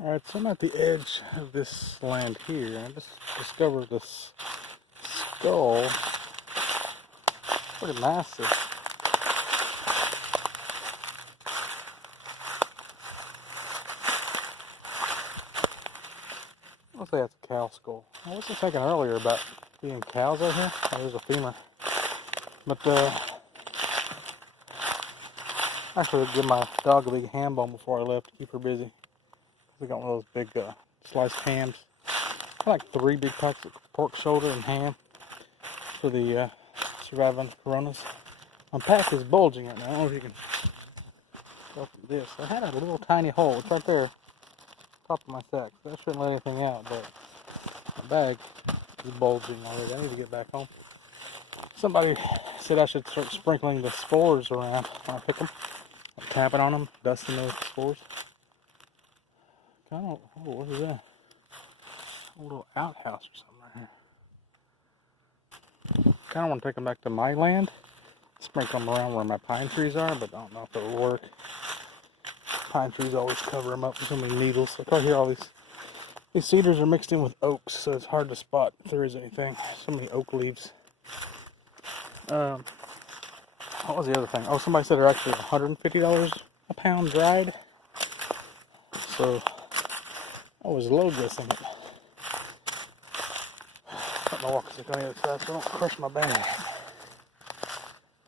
Alright, so I'm at the edge of this land here, and I just discovered this skull. Pretty massive. Let's say that's a cow skull. I wasn't thinking earlier about being cows out here. Oh, there's a femur. But, actually, I'd give my dog a big ham bone before I left to keep her busy. We got one of those big sliced hams. I like 3 big packs of pork shoulder and ham for the surviving coronas. My pack is bulging right now. I don't know if you can go from this. I had a little tiny hole. It's right there, top of my sack. So that shouldn't let anything out, but my bag is bulging already. I need to get back home. Somebody said I should start sprinkling the spores around when I pick them. Like tapping on them, dusting those spores. Kind of, oh, what is that? A little outhouse or something right here. Kind of want to take them back to my land. Sprinkle them around where my pine trees are, but I don't know if it'll work. Pine trees always cover them up with so many needles. Like right here, all these cedars are mixed in with oaks, so it's hard to spot if there is anything. So many oak leaves. What was the other thing? Oh, somebody said they're actually $150 a pound dried. So I was low guessing it. I'm gonna walk on the other side so I don't crush my bag.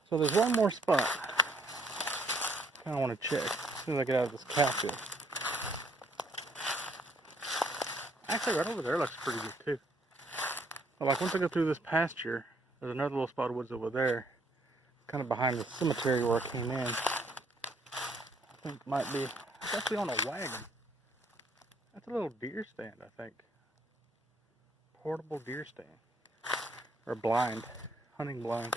So there's one more spot I kind of want to check as soon as I get out of this couch here. Actually, right over there looks pretty good too. But like once I go through this pasture, there's another little spot of woods over there, kind of behind the cemetery where I came in. I think it might be. It's actually on a wagon. That's a little deer stand, I think. Portable deer stand. Or blind. Hunting blind.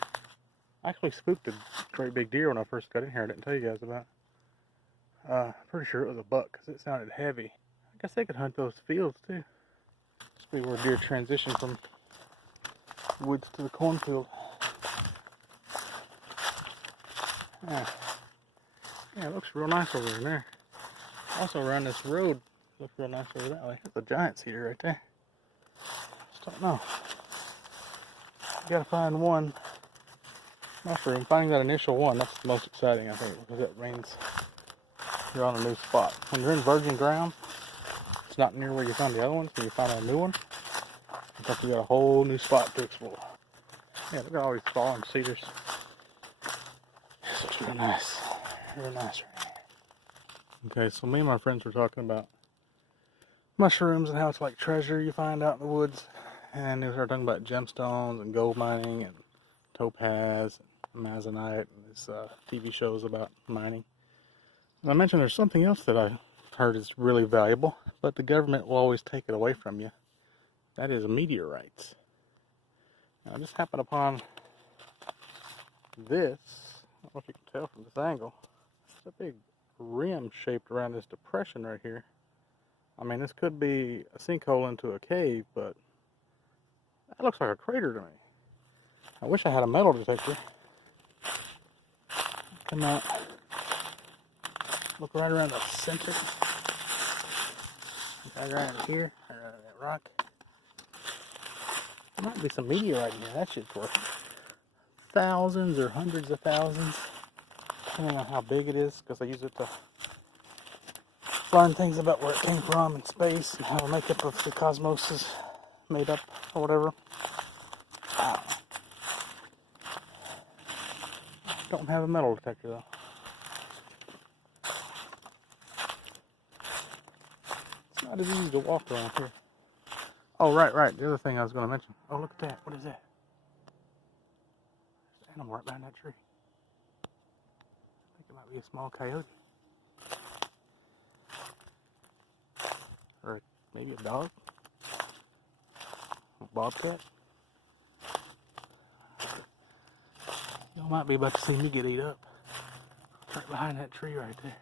I actually spooked a great big deer when I first got in here. I didn't tell you guys about. Pretty sure it was a buck because it sounded heavy. I guess they could hunt those fields too. Must be where deer transition from woods to the cornfield. Yeah, it looks real nice over in there. Also around this road, it looks real nice over that way. There's a giant cedar right there. Just don't know. You gotta find one mushroom. Finding that initial one, that's the most exciting, I think, because it means you're on a new spot. When you're in virgin ground, it's not near where you found the other ones. When you find a new one, it's like you got a whole new spot to explore. Yeah, look at all these fallen cedars. This looks real nice. Real nice right here. Okay, so me and my friends were talking about mushrooms and how it's like treasure you find out in the woods. And they started talking about gemstones and gold mining and topaz and amazonite and this TV shows about mining. And I mentioned there's something else that I heard is really valuable, but the government will always take it away from you. That is meteorites. Now, I just happened upon this. I don't know if you can tell from this angle. It's a big rim shaped around this depression right here. I mean, this could be a sinkhole into a cave, but that looks like a crater to me. I wish I had a metal detector. Come out. Look right around the center. Right around here. Right around that rock. There might be some meteorite in here. That shit's worth thousands or hundreds of thousands. Depending on how big it is, because I use it to learn things about where it came from in space and how the makeup of the cosmos is made up or whatever. Don't have a metal detector though. It's not as easy to walk around here. Oh, right. The other thing I was going to mention. Oh, look at that. What is that? There's an animal right behind that tree. I think it might be a small coyote. Or maybe a dog. A bobcat. Y'all might be about to see me get eat up. Right behind that tree right there.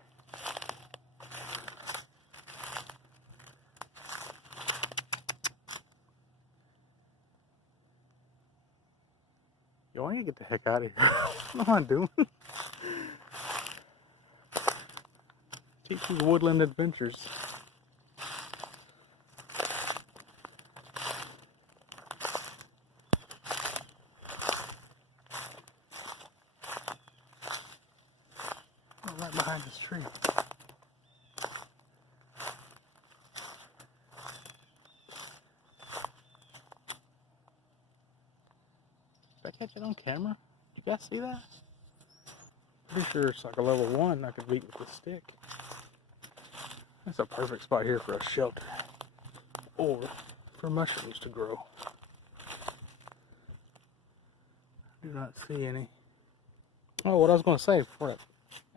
Yo, I need to get the heck out of here. What am I doing? Teach these woodland adventures. behind this tree. Did I catch it on camera? Did you guys see that? Pretty sure it's like a level 1 I could beat with a stick. That's a perfect spot here for a shelter. Or for mushrooms to grow. I do not see any. Oh, what I was going to say before that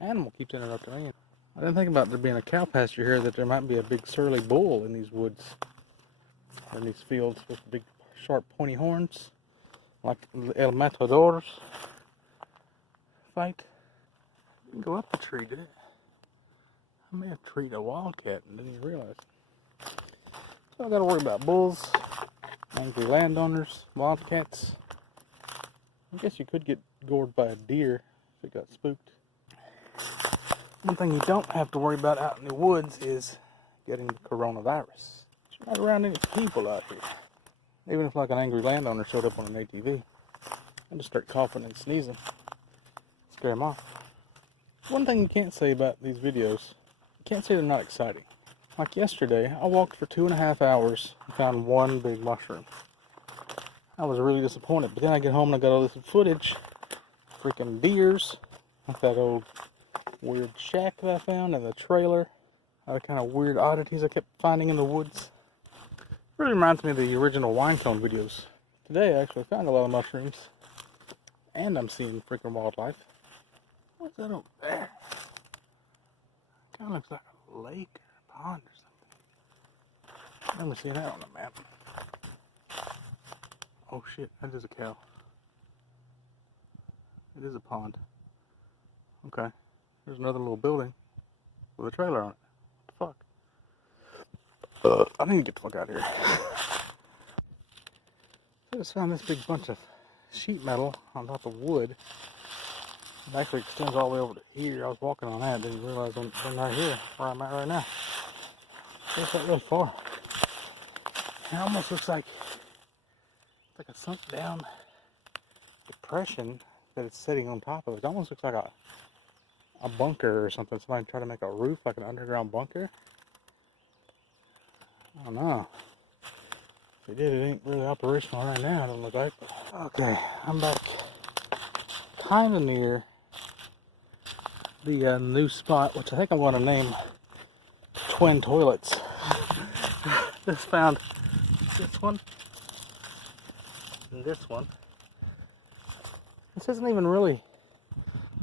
animal keeps interrupting me. I didn't think about there being a cow pasture here, that there might be a big surly bull in these woods. Or in these fields with big sharp pointy horns. Like El Matador's fight. Didn't go up the tree, did it? I may have treated a wildcat and didn't even realize. So I gotta worry about bulls, angry landowners, wildcats. I guess you could get gored by a deer if it got spooked. One thing you don't have to worry about out in the woods is getting the coronavirus. You're not around any people out here. Even if like an angry landowner showed up on an ATV, I'd just start coughing and sneezing. Scare him off. One thing you can't say about these videos, you can't say they're not exciting. Like yesterday, I walked for 2.5 hours and found one big mushroom. I was really disappointed, but then I get home and I got all this footage. Freaking deers, like that old weird shack that I found and the trailer. Other kind of weird oddities I kept finding in the woods. Really reminds me of the original wine cone videos. Today I actually found a lot of mushrooms. And I'm seeing freaking wildlife. What's that over there? Kind of looks like a lake or a pond or something. I remember seeing that on the map. Oh shit, that is a cow. It is a pond. Okay. There's another little building with a trailer on it. What the fuck? I need to get the fuck out of here. I just found this big bunch of sheet metal on top of wood. It actually extends all the way over to here. I was walking on that, didn't realize I'm right here, where I'm at right now. It's not really far. It almost looks like it's like a sunk down depression that it's sitting on top of. It almost looks like a bunker or something. Somebody tried to make a roof, like an underground bunker. I don't know. If they did, it ain't really operational right now, it don't look like. Okay, I'm back kind of near the new spot, which I think I'm going to name Twin Toilets. Just found this one and this one. This isn't even really,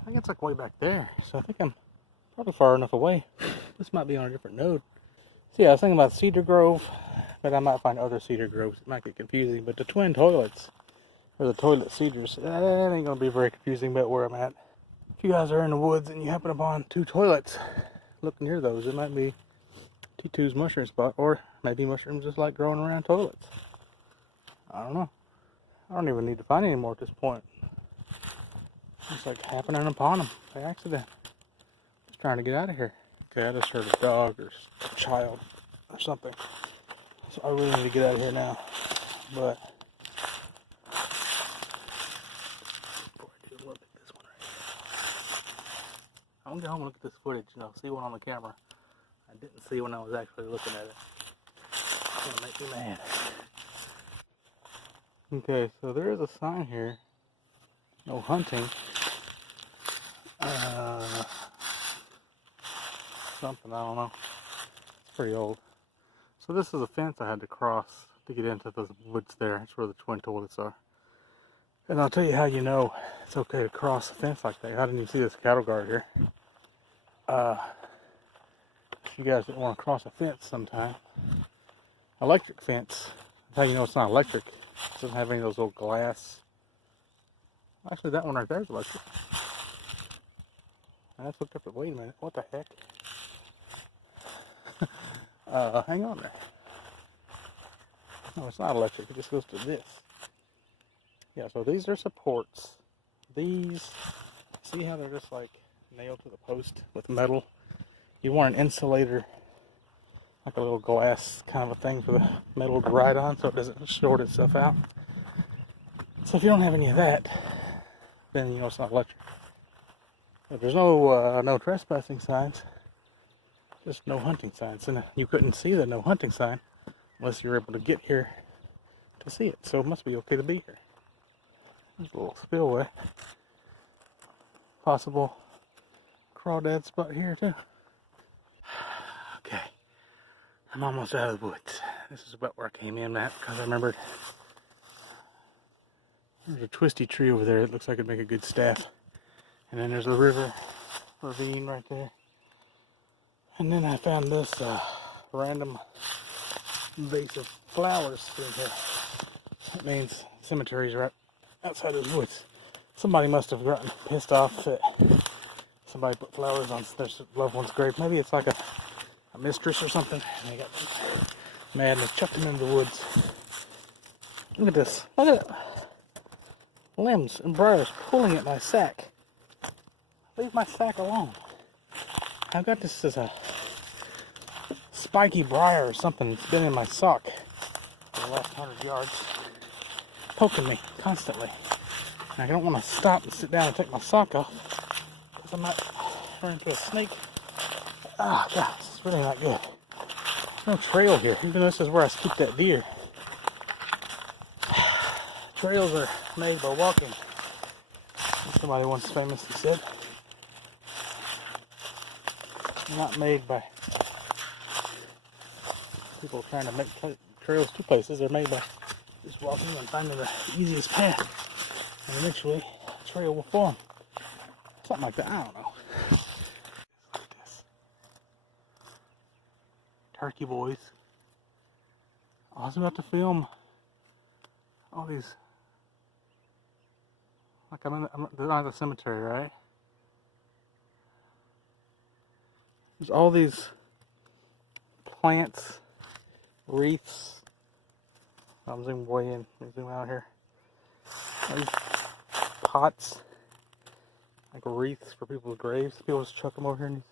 I think it's like way back there, so I think I'm probably far enough away. This might be on a different node. So yeah, I was thinking about Cedar Grove, but I might find other cedar groves. It might get confusing, but the twin toilets, or the toilet cedars, that ain't going to be very confusing about where I'm at. If you guys are in the woods and you happen upon 2 toilets, look near those. It might be T2's mushroom spot, or maybe mushrooms just like growing around toilets. I don't know. I don't even need to find any more at this point. It's like happening upon them by accident. Just trying to get out of here. Okay, I just heard a dog or a child or something. So I really need to get out of here now. But before I do, look at this one right here. I'm gonna get home and look at this footage and I'll see one on the camera I didn't see when I was actually looking at it. It's gonna make me mad. Okay, so there is a sign here. No hunting. Something, I don't know. It's pretty old. So this is a fence I had to cross to get into those woods there. That's where the twin toilets are. And I'll tell you how you know it's okay to cross a fence like that. I didn't even see this cattle guard here. If you guys didn't want to cross a fence sometime, electric fence, that's how you know it's not electric. It doesn't have any of those little glass. Actually, that one right there is electric. I just looked up at, wait a minute, what the heck? Hang on there. No, it's not electric, it just goes to this. Yeah, so these are supports. These, see how they're just like nailed to the post with metal? You want an insulator, like a little glass kind of a thing for the metal to ride on so it doesn't short itself out. So if you don't have any of that, then you know it's not electric. There's no trespassing signs, just no hunting signs, and you couldn't see the no hunting sign unless you were able to get here to see it. So it must be okay to be here. There's a little spillway, possible crawdad spot here too. Okay, I'm almost out of the woods. This is about where I came in at because I remembered there's a twisty tree over there. It looks like it'd make a good staff. And then there's a river ravine right there. And then I found this random vase of flowers in here. That means cemetery's right outside of the woods. Somebody must have gotten pissed off that somebody put flowers on their loved one's grave. Maybe it's like a mistress or something. And they got mad and they chucked them into the woods. Look at this. Look at it. Limbs and briars pulling at my sack. Leave my sack alone. I've got this as a spiky briar or something that's been in my sock for the last 100 yards, poking me constantly. And I don't want to stop and sit down and take my sock off because I might run into a snake. Oh God, this is really not good. There's no trail here, even though this is where I scooped that deer. Trails are made by walking, somebody once famously said. They're not made by people trying to make trails to places. They're made by just walking and finding the easiest path. And eventually, a trail will form. Something like that. I don't know. Like this. Turkey boys. I was about to film all these. Like I'm at the cemetery, right? There's all these plants, wreaths. I'm zooming way in. Let me zoom out here. All these pots, like wreaths for people's graves. People just chuck them over here in these